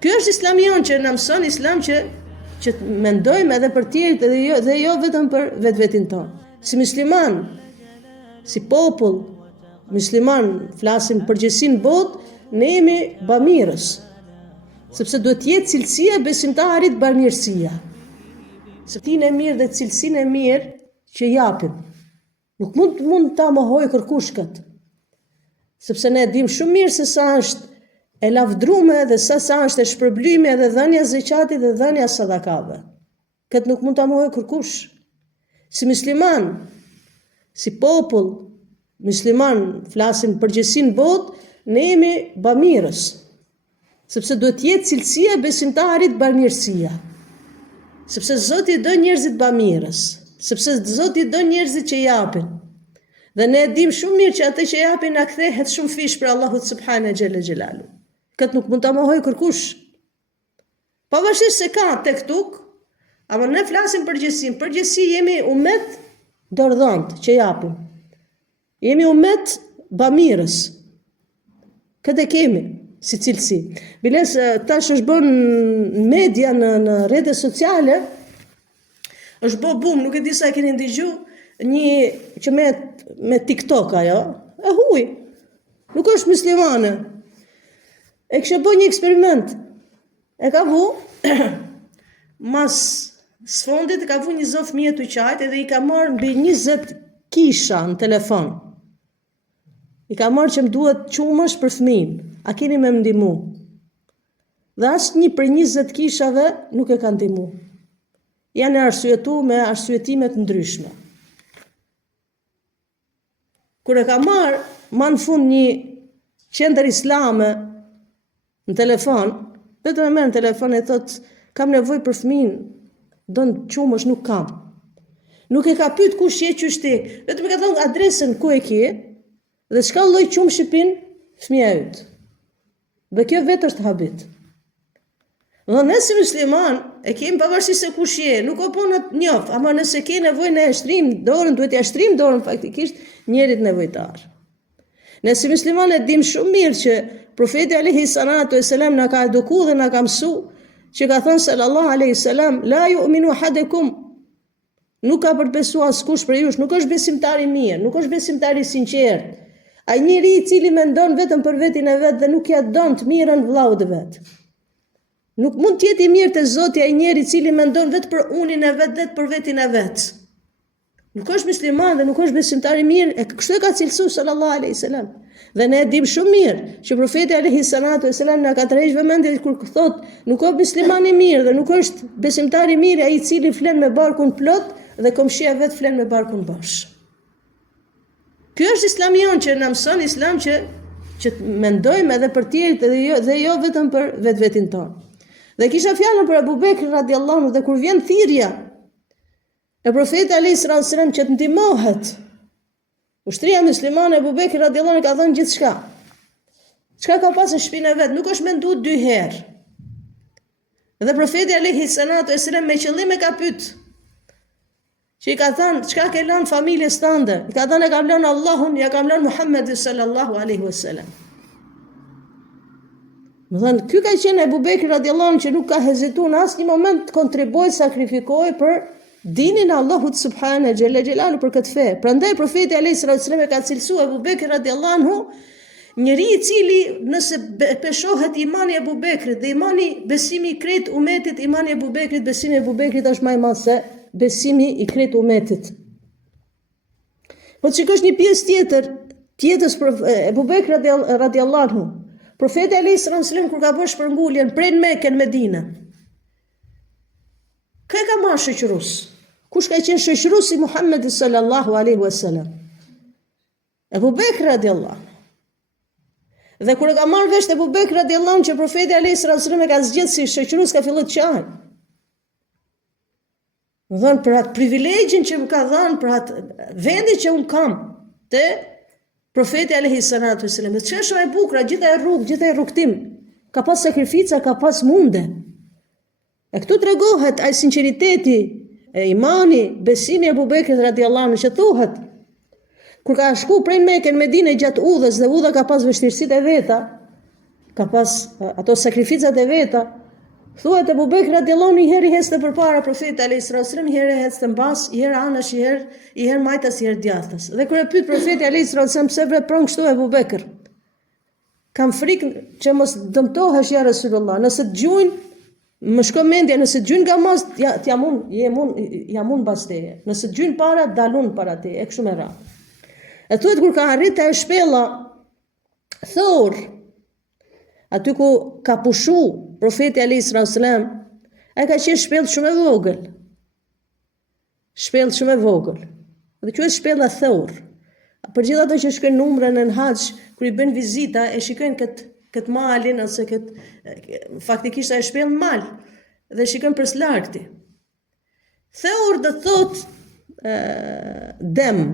Ky është islamion që na mëson islam që të mendojmë edhe për tjerët dhe jo vetëm për vetvetin tonë. Si musliman, si popull musliman, flasim përgjithësinë botë, ne jemi bamirës. Sepse duhet të jetë cilësia e besimtarit bamirësia. Cilësinë e mirë dhe cilësinë e mirë që japim. Nuk mund ta mohoj kërkush këtë. Sepse ne dim shumë mirë se sa është e lavdrume dhe sa është e shpërblyme dhe dhënia zeqatit dhe dhënia sadakave. Këtë nuk mund ta mohoj kërkush. Si musliman, si popull musliman, flasim përgjithësinë botë, ne jemi bamirës. Sepse duhet të jetë cilësia e besimtarit bamirësia. Sepse Zoti do njerëzit bamirës. Sepse Zoti do njerëzit që japin. Dhe ne dim shumë mirë që atë që japin na kthehet shumë fish për Allahut subhanahu xhela xhelalu. Këtë nuk mund ta mohoj kërkush. Pavarësisht se ka tek tuk, ama ne flasim përgjithësinë. Përgjithësi jemi umet dordhont që japim. Jemi umet bamirës. Këtë kemi si cilësi. Biles tash është bën media në rrjetet sociale, është bë bum, nuk e di sa e keni ndëgju, një që me TikTok ajo, e huj. Nuk është muslimane. E kishte bën një eksperiment. E ka vu mas sfondit ka vu një zof fëmijë të qajt edhe i ka marrë mbi 20 kisha në telefon. I ka marrë që më duhet qumësh për fëmin. A keni me më ndihmu? Dhe asë një për 20 kishave nuk e ka ndihmu. Janë arsyetu me arsyetimet ndryshme. Kur e ka marrë, ma në fund një qendër islame në telefon, vetëm e merë në telefon e thotë, kam nevojë për fëmin, do në qumësh nuk kam. Nuk e ka pyet kush je qyshti, vetëm e ka thonë adresën ku e kje, dhe çka lloj qumë shipin fëmia yt. Dhe kjo vetë është habit. Dhe ne si musliman e kemi pavarësisht se kush je, nuk o po në të njoh, ama nëse ke nevojë në shtrim dorën, duhet ja shtrim dorën faktikisht njerit nevojtar. Ne si musliman e dim shumë mirë që profeti alayhi salatu wasalam na ka edukuar dhe na ka mësuar që ka thënë sallallahu alaihi wasallam la yu'minu ahadukum. Nuk ka për të besuar askush për jush, nuk është besimtar i mirë, nuk është besimtar i sinqert. Ai njeri i cili mendon vetëm për vetin e vet dhe nuk ja don të mirën vllaut vet. Nuk mund të jetë i mirë te Zoti ai njeri i cili mendon vetëm për unin e vet dhe për vetin e vet. Nuk është musliman dhe nuk është besimtar i mirë, e kështu e ka cilësuar sallallahu alaihi wasallam. Dhe ne dim shumë mirë që profeti alayhi salatu wasalam na ka tërheqë vëmendje kur thotë nuk është musliman i mirë dhe nuk është besimtar i mirë ai i cili flen me barkun plot dhe komshia vet flen me barkun bosh. Ky është islamion që na mëson islam që të mendojmë edhe për tjerët dhe jo vetëm për vetvetin tonë. Dhe kisha fjalën për Abu Bekr radiallahu anhu dhe kur vjen thirrja e profetit alayhi salatu wasalam që të ndihmohet ushtria muslimane, Abu Bekr radiallahu anhu ka thënë gjithçka. Çka ka pasur në shtëpinë e vet, nuk është menduar 2 herë. Dhe profeti alayhi salatu wasalam me qëllim e ka pyet. Që i ka thënë, çka ke lënë familjes tënde? I ka thënë, e kam lënë Allahun, ja kam lënë Muhammedin sallallahu alaihi wasallam. Më thënë, ky ka qenë Abu Bekr radiallahu anhu që nuk ka hezituar në asnjë moment të kontribuojë, sakrifikojë për dinin e Allahut subhanahu xhela xhelalu për këtë fe. Prandaj profeti alayhi salatu wasallam e ka cilësuar Abu Bekr radiallahu anhu, njeri i cili nëse peshohet imani e Abu Bekrit dhe imani besimi i krejt umetit, imani e Abu Bekrit, besimi e Abu Bekrit është më i madh se besimi i krejt umetit. Po çikosh një pjesë tjetër Abu Bekr radiallahu anhu. Profeti alayhi salatu wasallam kur ka bërë shpërnguljen prej Mekën në Medinë. Kë ka marrë shoqërus? Kush ka qenë shoqërusi i Muhammedit sallallahu alaihi wasallam? Abu Bekr radiallahu anhu. Dhe kur e ka marrë vesh Abu Bekr radiallahu anhu që profeti alayhi salatu wasallam e ka zgjedhur si shoqërus, ka filluar të qajë. Më dhënë për atë privilegjin që më ka dhënë, për atë vendi që unë kam te profeti alayhi salatu wasallam. Dhe çështja e bukur, gjithë ai rrugtim, ka pas sakrifica, ka pas munde. E këtu tregohet ai sinqeriteti, e imani, besimi e Abu Bekrit radiallahu anhu që thuhet. Kur ka shku prej Mekën në Medinë gjatë udhës dhe udha ka pas vështirësitë e veta, ka pas ato sakrificat e veta, thuhet Ebu Bekri radiallahu anhu i herë hecte përpara profetit alayhis salam, i herë hecte mbas, i herë anash, i herë majtas, i herë djathtas. Dhe kur e pyet profeti alayhis salam pse vepron kështu Ebu Bekr, kam frikë që mos dëmtohesh ja Rasulullah, nëse të gjujnë, më shko mendja, nëse të gjujnë nga mas, jam unë bas teje, nëse të gjujnë para, dalun para teje, e kështu me radhë. E thuhet kur ka arrit e shpella Thor, aty ku ka pushu profeti alayhis salam, ai ka qenë shpellë shumë e vogël. Shpellë shumë e vogël. Dhe quhet shpella Thor. Për gjithë ato që shkojnë në umrën në Hax, kur i bën vizita, e shikojnë këtë malin ose faktikisht ai shpellë mal dhe shikojnë për largti. Thor do thot dem,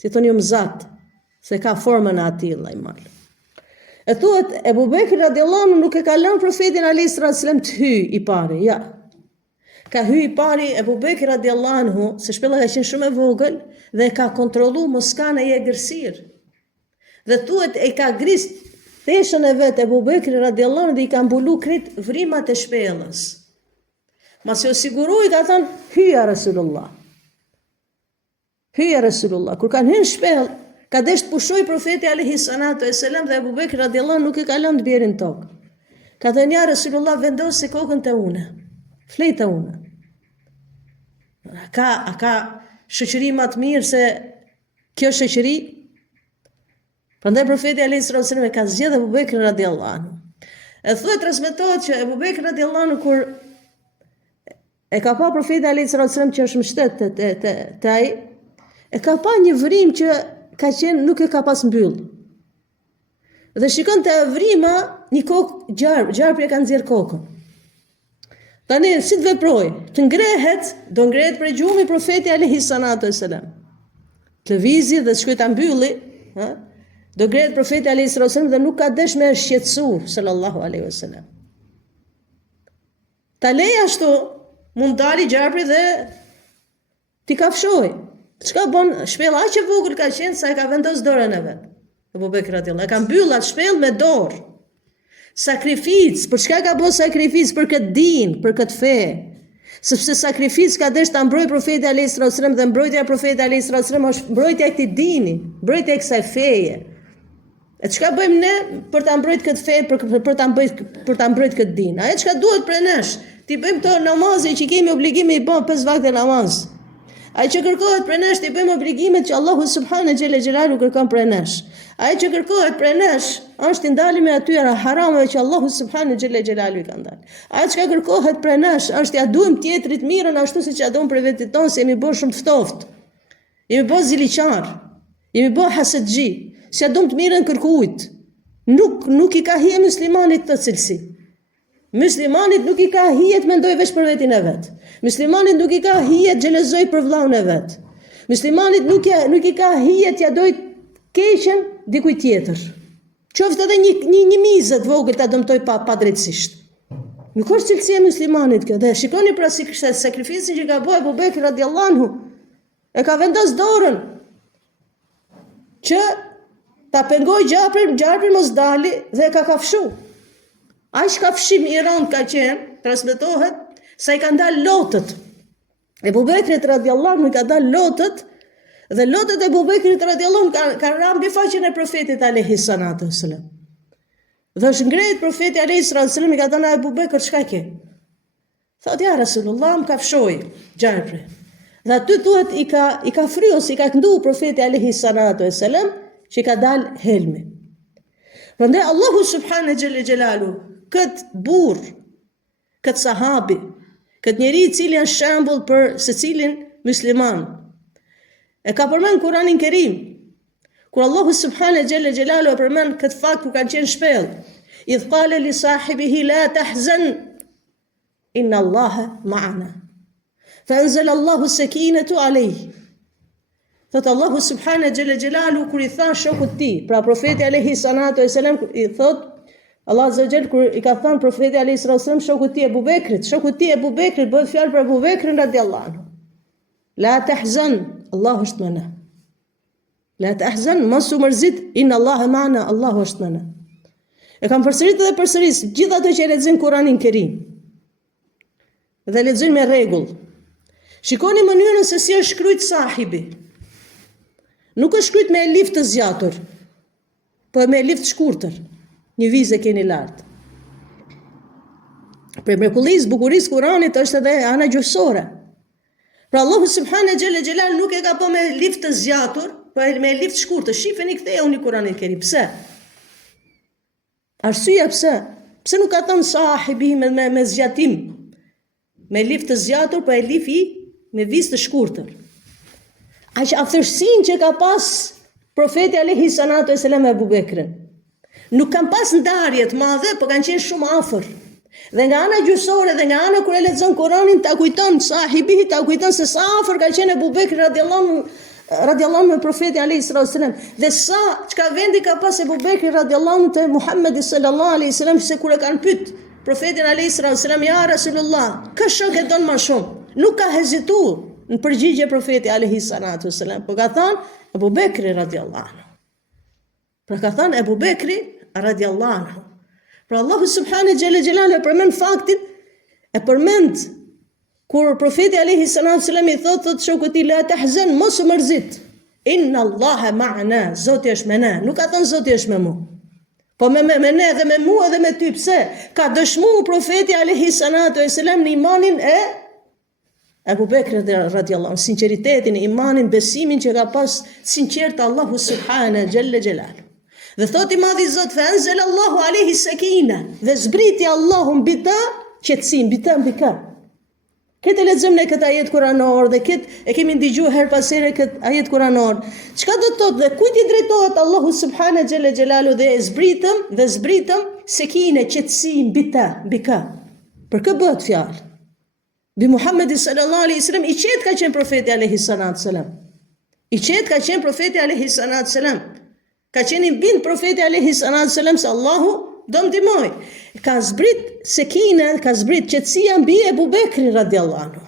si thoni mzat, se ka formën e atij ai mal. E thuhet Ebu Bekri radiallahu anhu nuk e ka lënë profetin alayhis salam të hyj i pari, ja. Ka hyj i pari Ebu Bekri radiallahu anhu, se shpella ka qenë shumë e vogël dhe ka kontrollu mos ka në egërsir. Dhe thuhet e ka grist theshën e vet Ebu Bekri radiallahu anhu dhe i ka mbulu krit vrimat e shpellës. Masi u siguroi ka thënë hyja Rasulullah. Hyja Rasulullah. Kur kanë hyrë shpellë, ka desh të pushoj profeti alayhis salam dhe Ebu Bekri radiallahu anhu nuk e ka lënë të bjerin tokë. Ka thënë ja Rasulullah vendosi kokën te une. Flej te une. A ka shoqëri më të mirë se kjo shoqëri? Prandaj profeti alayhis salam e ka zgjedhur Ebu Bekrin radiallahu anhu. E thuhet transmetohet që Ebu Bekri radiallahu anhu kur e ka pa profeti alayhis salam që është mbështet te ai, e ka pa një vrim që ka qenë nuk e ka pas mbyll. Dhe shikon të vrima një kokë gjarpri e ka nxjerr kokën. Tani si të veproj? Të ngrehet, do ngrehet për gjumi profeti alayhis salam. Të lëvizi dhe shkoj ta mbylli, do ngrehet profeti alayhis salam dhe nuk ka desh me shqetësu sallallahu alaihi wasallam. Ta lej ashtu, mund dali gjarpri dhe ti kafshoj. Çka bën shpella aq e vogël ka qenë sa e ka vendos dorën e vet. Ebu Bekri radiallahu anhu e ka mbyll atë shpellë me dorë. Sakrificë, për çka ka bën sakrificë për këtë din, për këtë fe? Sepse sakrificë ka desh ta mbrojë profeti alayhis salam dhe mbrojtja e profetit alayhis salam është mbrojtja e këtij dini, mbrojtja e kësaj feje. E çka bëjmë ne për ta mbrojtur këtë fe, për ta mbrojtur këtë din? Ajo çka duhet për nesh, ti bëjmë to namazin që kemi obligimin i bën 5 vakte namaz. Ai që kërkohet për nesh, ti bëjmë obligimet që Allahu subhanahu xhela xhelalu kërkon për nesh. Ai që kërkohet për nesh, është të ndalim e atyra harameve që Allahu subhanahu xhela xhelalu i ka ndalë. Ai që kërkohet për nesh, është ja duam tjetrit mirën ashtu siç ja duam për vetit tonë, se jemi bërë shumë të ftoft. Jemi bërë ziliqar, jemi bërë hasedxhi, se ja duam të mirën kërkuit. Nuk i ka hije muslimanit të cilësi. Muslimanit nuk i ka hije të mendoj veç për vetin e vet. Muslimanit nuk i ka hije të xhelozoj për vllahun e vet. Muslimanit nuk i ka hije të ja doj keqen dikujt tjetër. Qoftë edhe një mizë të vogël ta dëmtoj pa drejtësisht. Nuk është cilësia e muslimanit kjo. Dhe shikoni pra si kishte sakrificën që ka bëu Ebu Bekri radiallahu anhu. E ka vendos dorën që ta pengoj gjarprin mos dali dhe e ka kafshu. Ai kafshim i rënd ka qenë, transmetohet, sa i ka ndalë lotët. Ebu Bekrit radiallahu anhu ka dalë lotët, dhe lotët e Ebu Bekrit radiallahu anhu ka rënë mbi faqen e profetit alayhis salam. Dhe është ngrehet profeti alayhis salam i ka thënë Ebu Bekr, çka ke? Thotë ja Rasulullah më kafshoi gjarpri. Dhe aty thuhet i ka fryrë, i ka këndu profeti alayhis salam që ka dalë helmi. Prandaj Allahu subhanahu xhelalu këtë burr, këtë sahabi, këtë njeri i cili është shembull për secilin musliman. E ka përmend Kur'anin Kerim. Kur Allahu subhanahu xhelalu e përmend këtë fakt ku kanë qenë shpellë. Idh qala li sahibihi la tahzan inna Allaha ma'ana. Fa anzala Allahu sakinatu alayhi. Thot Allahu subhanahu xhelalu kur i tha shokut të tij, pra profeti alayhis salam i thot Allah azza jall kur i ka thënë profeti alayhis salam shokut të tij Ebu Bekrit, bëhet fjalë për Ebu Bekrin radiallahu anhu. La tahzan, Allahu është me ne. La tahzan, mos u mërzit, inna Allaha ma'ana, Allahu është me ne. E kam përsërit dhe përsëris, gjithë ato që e lexojnë Kuranin Kerim. Dhe lexojnë me rregull. Shikoni mënyrën se si është shkruajt sahibi. Nuk është shkruajt me elif të zgjatur, po me elif të shkurtër. Një vizë keni lart. Për mrekullisë, bukurisë Kuranit është edhe ana gjuhësore. Pra Allahu subhanahu xhela xhelal nuk e ka po me elif të zgjatur, po me elif të shkurtër. Shifeni ktheu Kuranin Kerim. Pse? Arsyeja pse? Pse nuk ka thënë sahibi me zgjatim? Me elif të zgjatur, po elif me vizë të shkurtër. Aq aftërsinë që ka pas profeti alayhi salatu wasalam e Abu Bekrin. Nuk kanë pas ndarje të madhe, por kanë qenë shumë afër. Dhe nga ana gjyqësore dhe nga ana kur e lexon Kur'anin ta kujton sahibi, ta kujton se sa afër ka qenë Abu Bekri radiallahu me profetin alayhi salatu wasalam. Dhe sa çka vendi ka pas Abu Bekri radiallahu te Muhamedi sallallahu alaihi wasallam se kur e kanë pyet profetin alayhi salatu wasalam, ja Rasulullah, kë shok e don më shumë? Nuk ka hezituar në përgjigje profeti alayhi salatu wasalam, por ka thënë Abu Bekri radiallahu anhu. Pra ka thënë Abu Bekri radiallahu anhu. Pra Allahu subhanahu xhela xhelal e përmend faktin, e përmend kur profeti alayhi salatu wasalam i thotë shokut i la tahzan, mos u mërzit. Inna Allaha ma'ana, Zoti është me ne. Nuk ka thënë Zoti është me mua. Po me ne dhe me mua dhe me ty. Pse? Ka dëshmuar profeti alayhi salatu wasalam në imanin e Abu Bekr radiallahu anhu, sinqeritetin, imanin, besimin që ka pas sinqert Allahu subhanahu xhella xhelal. Dhe thot i madhi Zot, fa anzala Allahu alayhi sakina, dhe zbriti Allahu mbi ta qetësinë, mbi ka. Këtë lexojmë ne këtë ajet kuranor dhe këtë e kemi dëgjuar her pas here këtë ajet kuranor. Çka do të thotë dhe kujt i drejtohet Allahu subhanahu xhella xhelalu dhe zbritëm sekine, qetësinë mbi ka. Për kë bëhet fjalë? Bi Muhammedi sallallahu alaihi wasallam, i qetë ka qenë profeti alaihi salatu wasallam. I qetë ka qenë profeti alaihi salatu wasallam. Ka qenë i bind profeti alaihi salatu wasallam se Allahu do më ndihmoj. Ka zbrit sekina, ka zbrit qetësia mbi Abu Bekrin radiallahu anhu.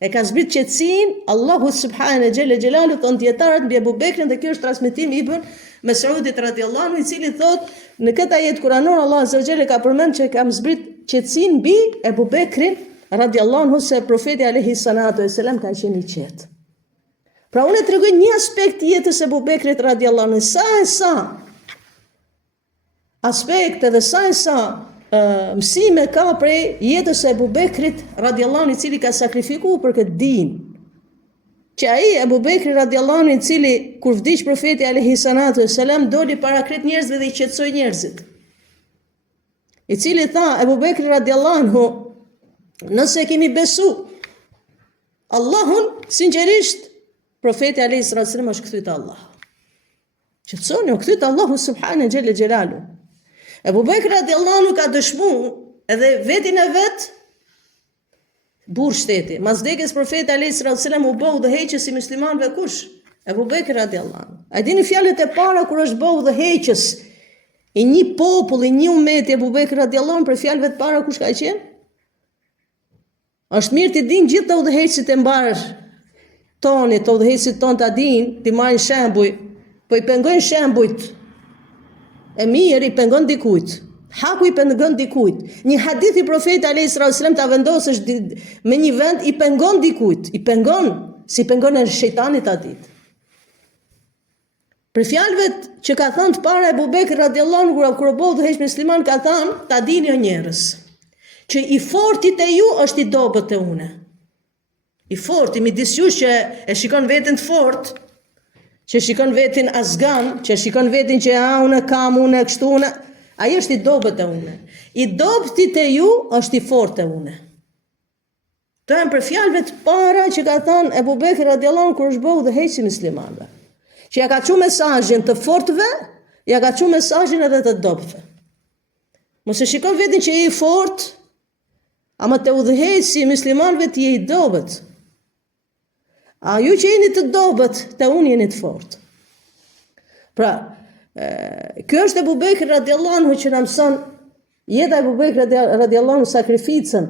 E ka zbrit qetësinë Allahu subhanahu xhela xhelalu ton dietarët mbi Abu Bekrin, dhe kjo është transmetim i Ibn Mesudit radiallahu anhu, i cili thotë në këtë ajet kuranor Allah azza wa jalla ka përmend që ka zbrit qetësinë mbi Abu Bekrin radiallahu anhu, se profeti alayhi salatu wasalam ka qenë i qetë. Pra unë tregoj një aspekt të jetës së Abu Bekrit radiallahu anhu, sa aspekte dhe sa mësime ka prej jetës së Abu Bekrit radiallahu anhu, i cili ka sakrifikuar për këtë din. Që ai Abu Bekri radiallahu anhu, i cili kur vdiq profeti alayhi salatu wasalam doli para krejt njerëzve dhe i qetësoi njerëzit. I cili tha Abu Bekri radiallahu anhu, nëse keni besu Allahun sinqerisht, profeti alayhi salatu wasallam është kthyt Allah. Qetësoni, u kthyt Allahu subhanahu xhella xhelalu. Abu Bekr radiallahu anhu ka dëshmuar edhe vetin e vet burr shteti. Mas vdekjes profeti alayhi salatu wasallam u bë udhëheqës i muslimanëve kush? Abu Bekr radiallahu anhu. A dini fjalët e para kur është bë udhëheqës i një populli, një ummeti, Abu Bekr radiallahu anhu, për fjalëve të para kush ka qenë? Është mirë të din gjithë të udhëheqësit e mbarë toni, të udhëheqësit tonë të din, të marrin shembuj, po i pengojnë shembujt e mirë, i pengon dikujt. Haku i pengon dikujt. Një hadith i profetit alayhi salatu wasallam ta vendosësh me një vend, i pengon dikujt, i pengon, si pengon e shejtanit atit. Për fjalëve që ka thënë të para Abu Bekr radiallahu anhu kur u bë udhëheq musliman, ka thënë, ta dini o njerëz, që i fortit e ju është i dobët e une. I forti, midis jush që e shikon veten të fort, që shikon vetin azgan, që shikon vetin që unë kam, unë kështu, ai është i dobët e une. I dobëtit e ju është i fort e une. Të janë për fjalëve të para që ka thënë Abu Bekr radiallahu anhu kur është bë udhëheq i muslimanëve. Që ja ka çu mesazhin të fortëve, ja ka çu mesazhin edhe të dobëve. Mos e shikon vetin që je i fort, ama të udhëheqësi muslimanëve të je i dobët. A ju që jeni të dobët, të unë jeni të fort. Pra, kjo është Abu Bekr radiallahu anhu që na mëson jeta e Abu Bekr radiallahu anhu, sakrificën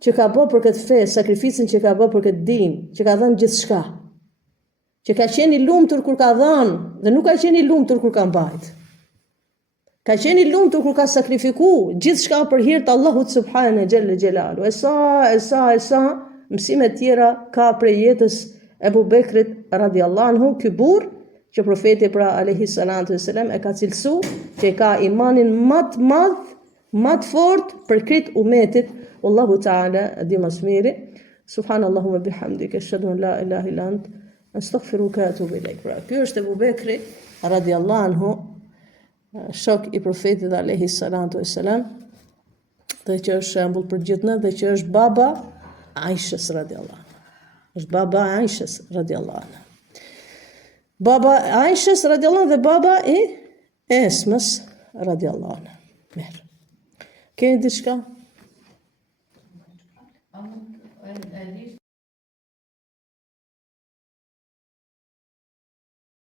që ka bërë për këtë fe, sakrificën që ka bërë për këtë din, që ka dhënë gjithçka. Që ka qenë i lumtur kur ka dhënë dhe nuk ka qenë i lumtur kur ka mbajt. Ka qenë i lumtur kur ka sakrifiku gjithçka për hir të Allahut subhanahu xhalla xhelalu. E sa mësime tjera ka prej jetës Ebu Bekrit radiallahu anhu, ky burr që profeti pra alayhi salatu wasalam e ka cilësu që ka imanin më të madh, më të fortë për krejt umetit. Wallahu ta'ala di më së miri. Subhanallahu wa bihamdika ashhadu an la ilaha illa ant astaghfiruka wa atubu ilaik. Pra ky është Ebu Bekri radiallahu anhu, shok i profetit alayhi salatu wasalam, dhe që është shembull për gjithë ne, dhe që është baba Aishës radiallahu anha. Është baba Aishës radiallahu anha. Baba Aishës radiallahu anha dhe baba i Esmës radiallahu anha. Mirë. Keni diçka?